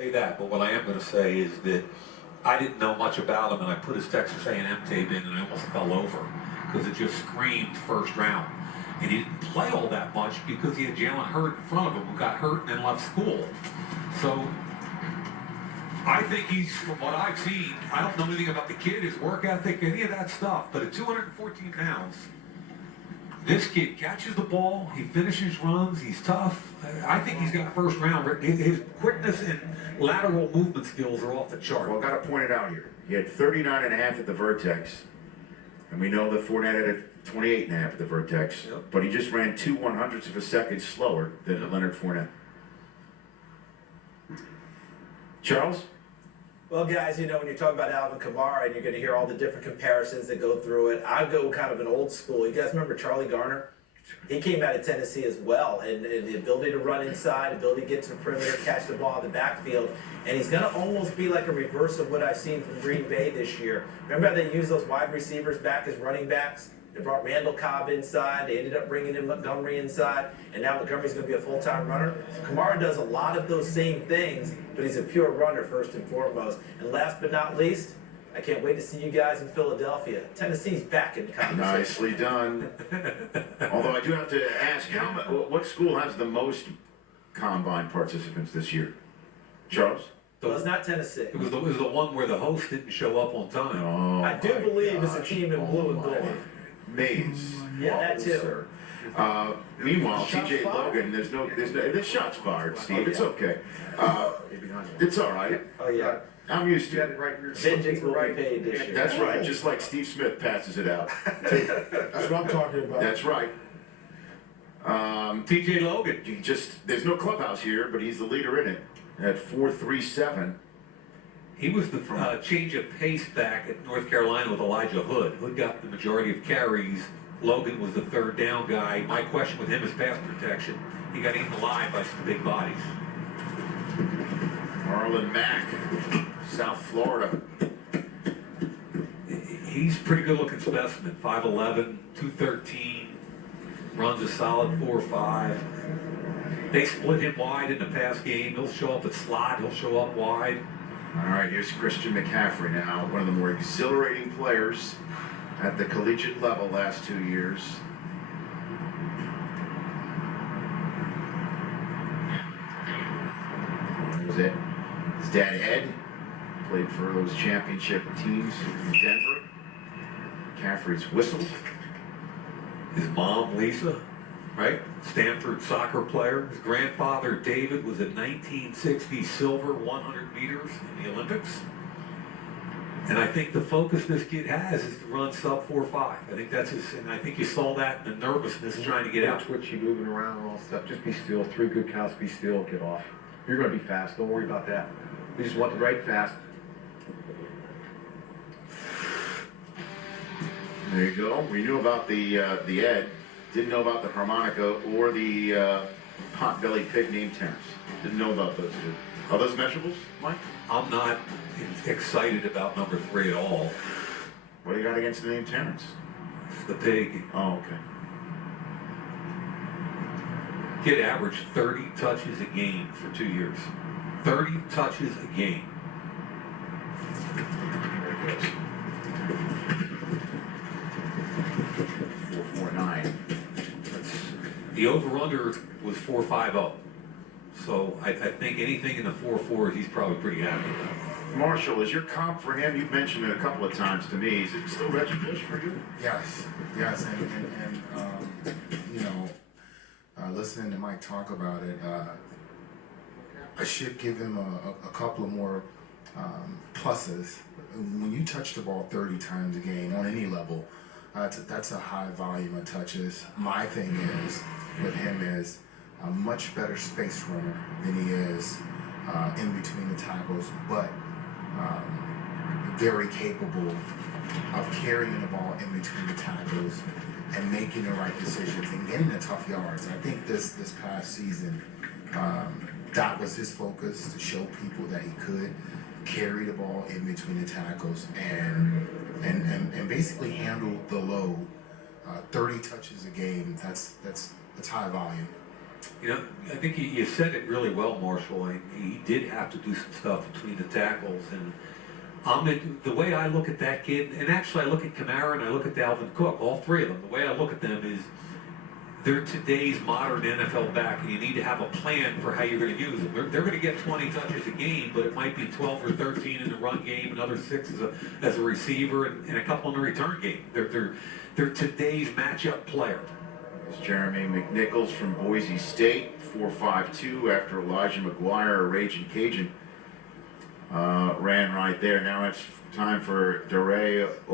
say that, but what I am going to say is that I didn't know much about him, and I put his Texas A&M tape in, and I almost fell over because it just screamed first round. And he didn't play all that much because he had Jalen Hurd in front of him, who got hurt and then left school. So I think he's, from what I've seen, I don't know anything about the kid, his work ethic, any of that stuff, but at 214 pounds, this kid catches the ball, he finishes runs, he's tough. I think he's got first round. His quickness and lateral movement skills are off the chart. Well, I've got to point it out here. He had 39.5 at the vertex, and we know that Fournette had 28.5 at the vertex, Yep. but he just ran 0.02 of a second slower than Leonard Fournette. Charles? Well, guys, you know, when you talk about Alvin Kamara and you're going to hear all the different comparisons that go through it, I go kind of an old school. You guys remember Charlie Garner? He came out of Tennessee as well, and the ability to run inside, ability to get to the perimeter, catch the ball in the backfield, and he's going to almost be like a reverse of what I've seen from Green Bay this year. Remember how they used those wide receivers back as running backs? They brought Randall Cobb inside. They ended up bringing in Montgomery inside, and now Montgomery's going to be a full-time runner. Kamara does a lot of those same things, but he's a pure runner first and foremost. And last but not least, I can't wait to see you guys in Philadelphia. Tennessee's back in the conversation. Nicely done. Although I do have to ask, what school has the most combine participants this year? Charles? Well, it's not Tennessee. It was the one where the host didn't show up on time. Oh, I do believe it's a team in blue and gold. Maze. Yeah, that too. Meanwhile, TJ Logan, there's shots fired, Steve. It's okay. It's all right. Oh, yeah. I'm used to it. Vengeance will be paid this year. That's right, just like Steve Smith passes it out. That's what I'm talking about. That's right. TJ Logan. There's no clubhouse here, but he's the leader in it at 4.37. He was the change of pace back at North Carolina with Elijah Hood. Hood got the majority of carries. Logan was the third down guy. My question with him is pass protection. He got eaten alive by some big bodies. Marlon Mack, South Florida. He's a pretty good looking specimen. 5'11", 213, runs a solid 4.5. They split him wide in the pass game. He'll show up at slot, he'll show up wide. All right, here's Christian McCaffrey now, one of the more exhilarating players at the collegiate level last 2 years. There's it. His dad Ed played for those championship teams in Denver. McCaffrey's whistled. His mom, Lisa, right? Stanford soccer player. His grandfather, David, was a 1960 silver 100 meters in the Olympics. And I think the focus this kid has is to run sub 4.5. I think that's his, and I think you saw that in the nervousness trying to get out. Twitchy, moving around and all that stuff. Just be still. 3 good counts, be still, get off. You're going to be fast. Don't worry about that. We just want the right fast. There you go. We knew about the Ed. Didn't know about the harmonica or the pot-bellied pig named Terrence. Didn't know about those two. Are those measurables, Mike? I'm not excited about number 3 at all. What do you got against the name Terrence? It's the pig. Oh, okay. Kid averaged 30 touches a game for 2 years. 30 touches a game. There it goes. 4.49. The over-under was 4.50. So I think anything in the 4.4, he's probably pretty happy about. Marshall, is your comp for him? You've mentioned it a couple of times to me. Is it still Reggie Bush for you? Yes, and you know, listening to Mike talk about it, I should give him a couple of more pluses. When you touch the ball 30 times a game on any level, that's a high volume of touches. My thing is with him is a much better space runner than he is in between the tackles, but very capable of carrying the ball in between the tackles and making the right decisions and getting the tough yards. I think this past season, that was his focus, to show people that he could carry the ball in between the tackles and basically handle the load. 30 touches a game, that's high volume. You know, I think you said it really well, Marshall. He did have to do some stuff between the tackles, and the way I look at that kid, and actually I look at Kamara and I look at Alvin Cook, all three of them. The way I look at them is they're today's modern NFL back, and you need to have a plan for how you're going to use them. They're going to get 20 touches a game, but it might be 12 or 13 in the run game, another 6 as a receiver, and a couple in the return game. They're today's matchup player. It's Jeremy McNichols from Boise State, 4.52 after Elijah McGuire, a Raging Cajun, ran right there. Now it's time for DeRay